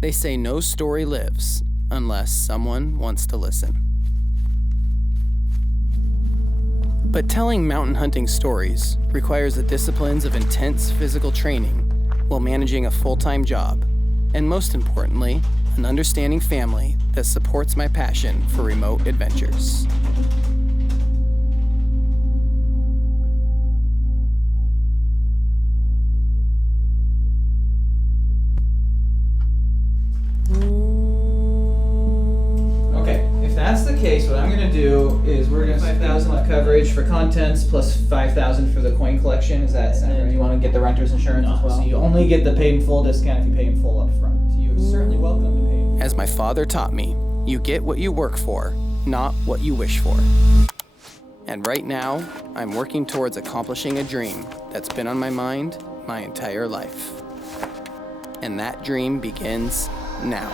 They say no story lives unless someone wants to listen. But telling mountain hunting stories requires the disciplines of intense physical training while managing a full-time job, and most importantly, an understanding family that supports my passion for remote adventures. Okay, if that's the case, what I'm gonna do is we're gonna 5,000 of coverage for contents plus 5,000 for the coin collection. Is that sound right? You want to get the renter's insurance as well? So you only get the paid in full discount if you pay in full up front. You're certainly welcome to pay. As my father taught me, you get what you work for, not what you wish for. And right now, I'm working towards accomplishing a dream that's been on my mind my entire life. And that dream begins now.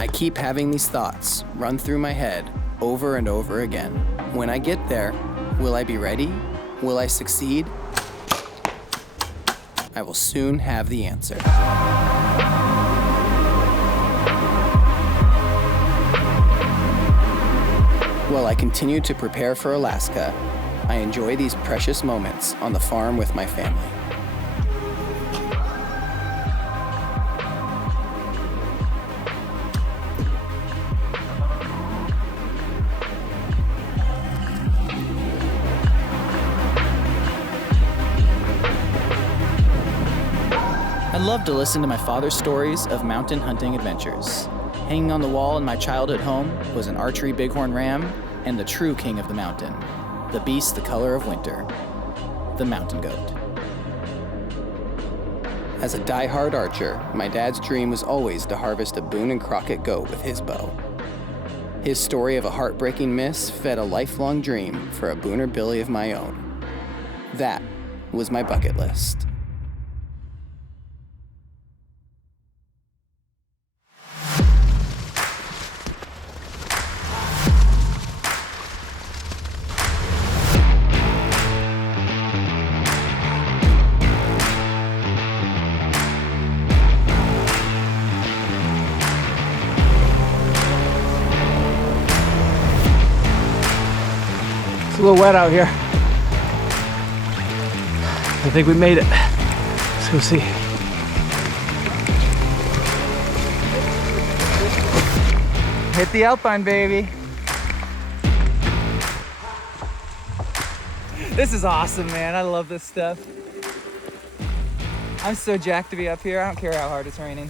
I keep having these thoughts run through my head over and over again. When I get there, will I be ready? Will I succeed? I will soon have the answer. While I continue to prepare for Alaska, I enjoy these precious moments on the farm with my family. I love to listen to my father's stories of mountain hunting adventures. Hanging on the wall in my childhood home was an archery bighorn ram and the true king of the mountain, the beast the color of winter, the mountain goat. As a die-hard archer, my dad's dream was always to harvest a Boone Crockett goat with his bow. His story of a heartbreaking miss fed a lifelong dream for a Booner Billy of my own. That was my bucket list. It's a little wet out here. I think we made it. Let's go see. Hit the Alpine, baby. This is awesome, man. I love this stuff. I'm so jacked to be up here. I don't care how hard it's raining.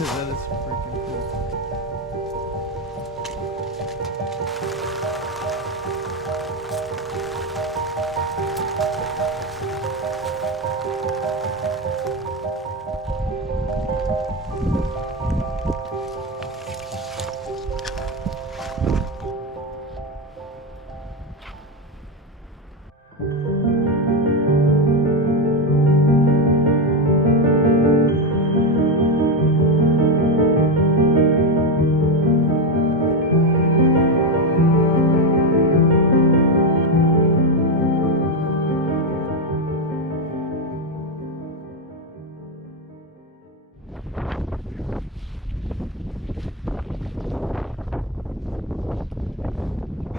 That is freaking cool.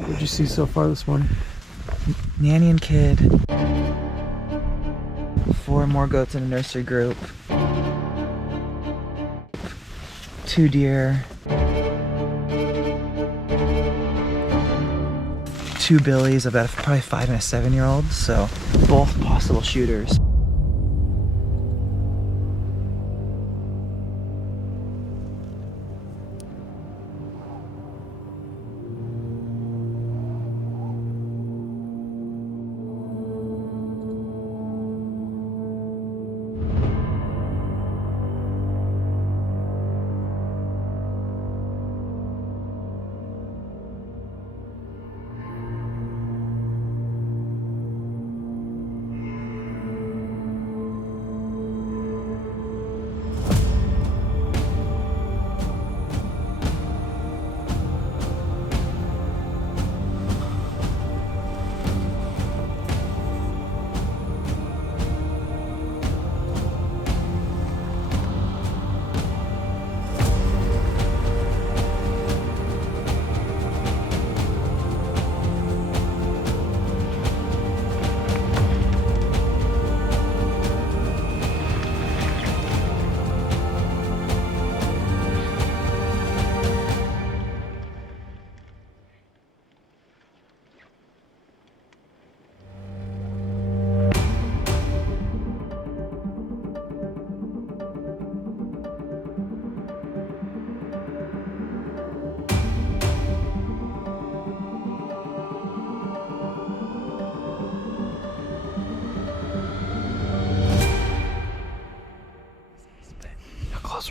What'd you see so far this morning? Nanny and kid. 4 more goats in a nursery group. 2 deer. 2 2 billies, about probably 5 and a 7-year-old, so both possible shooters.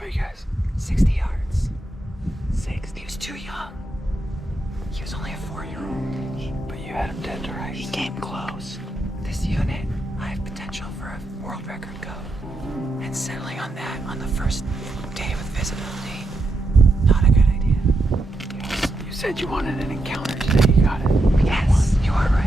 Were you guys? 60 yards. 60. He was too young. He was only a 4-year-old. But you had him dead to rights. He came close. This unit, I have potential for a world record go. And settling on that on the first day with visibility, not a good idea. You said you wanted an encounter today. You got it. Yes, you are right.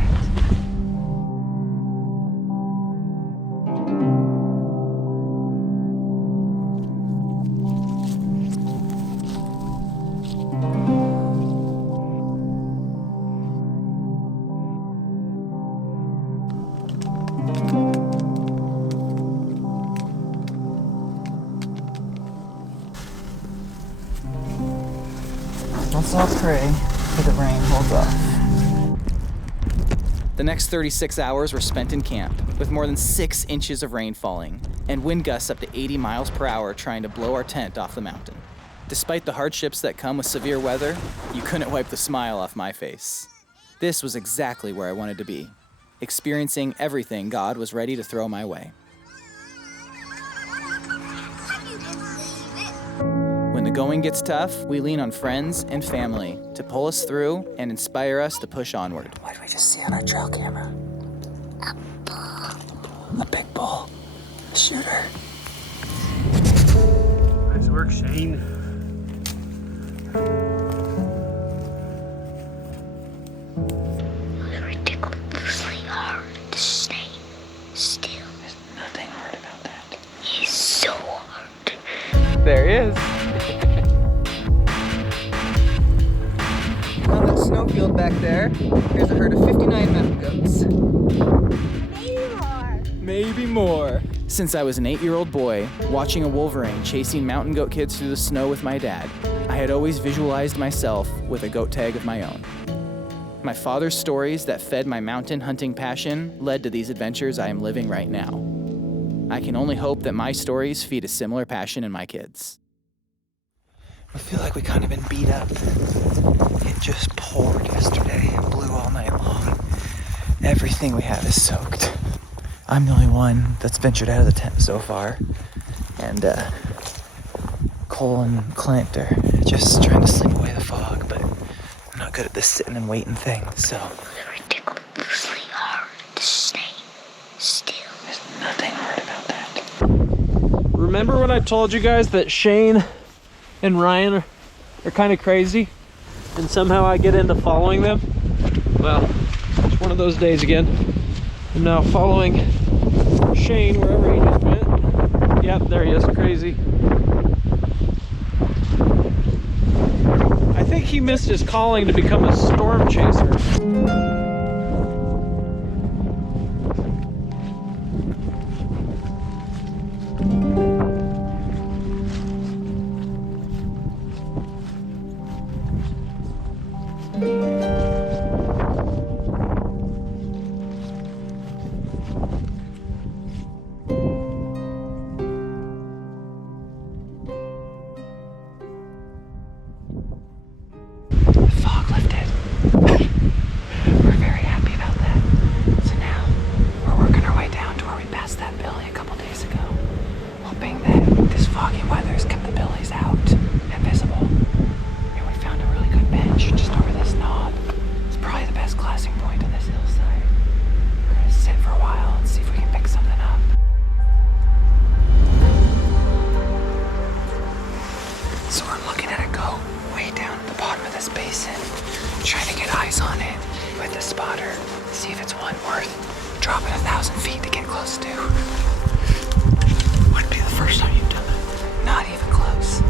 Let's all pray for the rain holds off. The next 36 hours were spent in camp, with more than 6 inches of rain falling, and wind gusts up to 80 miles per hour trying to blow our tent off the mountain. Despite the hardships that come with severe weather, you couldn't wipe the smile off my face. This was exactly where I wanted to be, experiencing everything God was ready to throw my way. When the going gets tough, we lean on friends and family to pull us through and inspire us to push onward. What did we just see on our trail camera? A bull. A big bull. A shooter. Nice work, Shane. It was ridiculously hard to stay still. There's nothing hard about that. He's so hard. There he is. On that snowfield back there, here's a herd of 59 mountain goats. Maybe more. Since I was an 8-year-old boy, watching a wolverine chasing mountain goat kids through the snow with my dad, I had always visualized myself with a goat tag of my own. My father's stories that fed my mountain hunting passion led to these adventures I am living right now. I can only hope that my stories feed a similar passion in my kids. I feel like we kind of been beat up. It just poured yesterday and blew all night long. Everything we have is soaked. I'm the only one that's ventured out of the tent so far. And Cole and Clint are just trying to sleep away the fog, but I'm not good at this sitting and waiting thing, so. It's ridiculously hard to stay still. There's nothing hard about that. Remember when I told you guys that Shane and Ryan are kind of crazy and somehow I get into following them? Well, it's one of those days again. I'm now following Shane wherever he just went. Yep, there he is, crazy. I think he missed his calling to become a storm chaser. close, dude. Wouldn't be the first time you've done it. Not even close.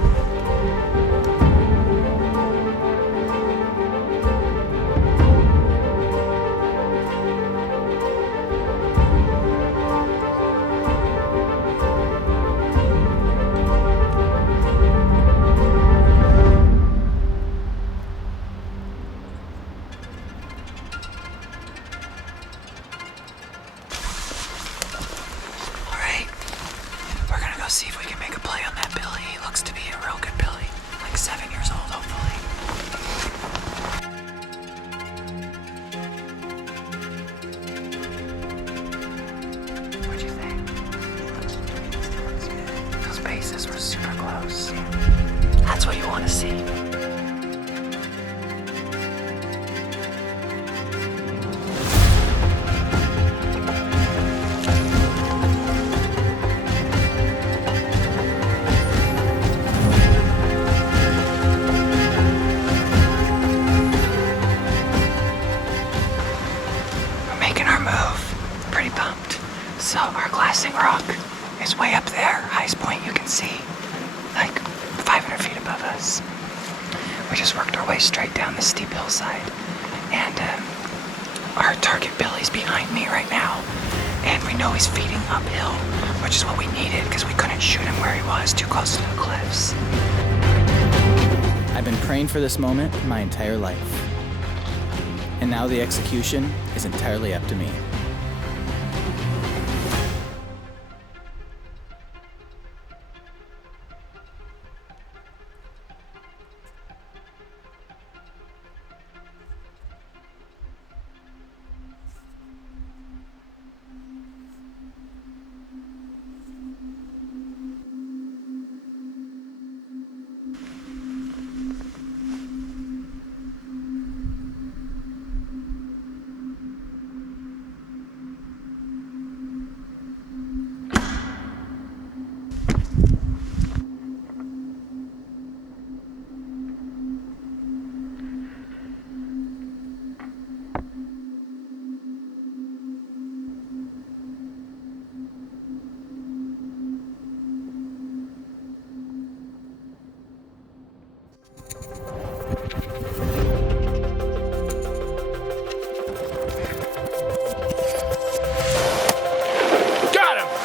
See if we can make a play on that Billy. He looks to be a real good Billy. Like 7 years old, hopefully. What'd you think? It looks good. Those bases were super close. That's what you want to see. So our glassing rock is way up there, highest point you can see, like 500 feet above us. We just worked our way straight down this steep hillside, and our target Billy's behind me right now, and we know he's feeding uphill, which is what we needed because we couldn't shoot him where he was, too close to the cliffs. I've been praying for this moment my entire life, and now the execution is entirely up to me.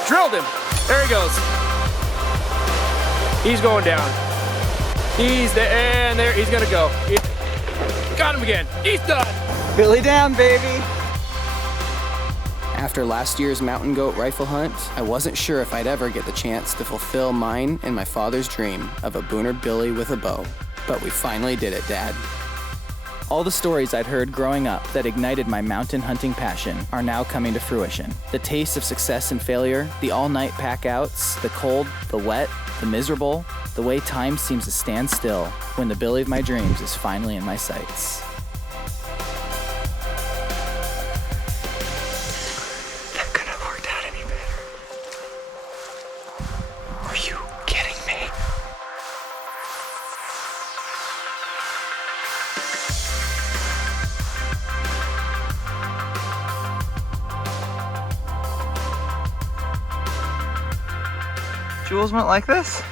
Drilled him. There he goes. He's going down. He's there, and there he's gonna go. Got him again. He's done. Billy down, baby. After last year's mountain goat rifle hunt, I wasn't sure if I'd ever get the chance to fulfill mine and my father's dream of a Booner Billy with a bow. But we finally did it, Dad. All the stories I'd heard growing up that ignited my mountain hunting passion are now coming to fruition. The taste of success and failure, the all-night pack-outs, the cold, the wet, the miserable, the way time seems to stand still when the Billy of my dreams is finally in my sights. That couldn't have worked out any better. Are you kidding me? Jules went like this?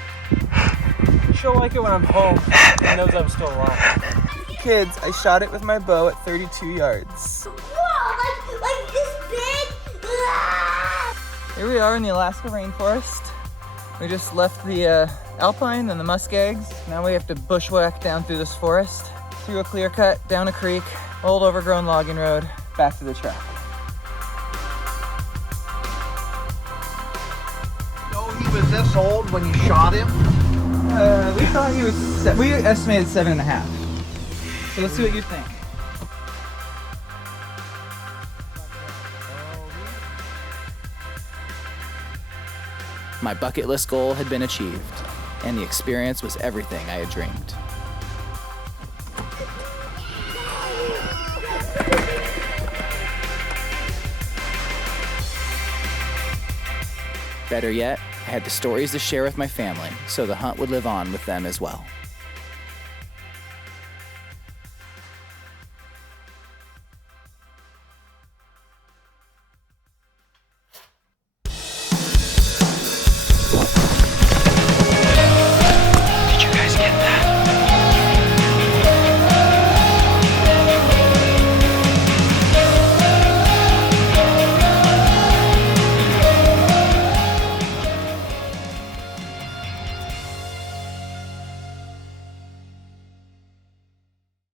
She'll like it when I'm home. She knows I'm still alive. Kids, I shot it with my bow at 32 yards. Whoa, like this big? Ah! Here we are in the Alaska rainforest. We just left the alpine and the muskegs. Now we have to bushwhack down through this forest, through a clear cut, down a creek, old overgrown logging road, back to the track. He was this old when you shot him? We thought he was, we estimated 7.5. So let's see what you think. My bucket list goal had been achieved, and the experience was everything I had dreamed. Better yet, I had the stories to share with my family, so the hunt would live on with them as well.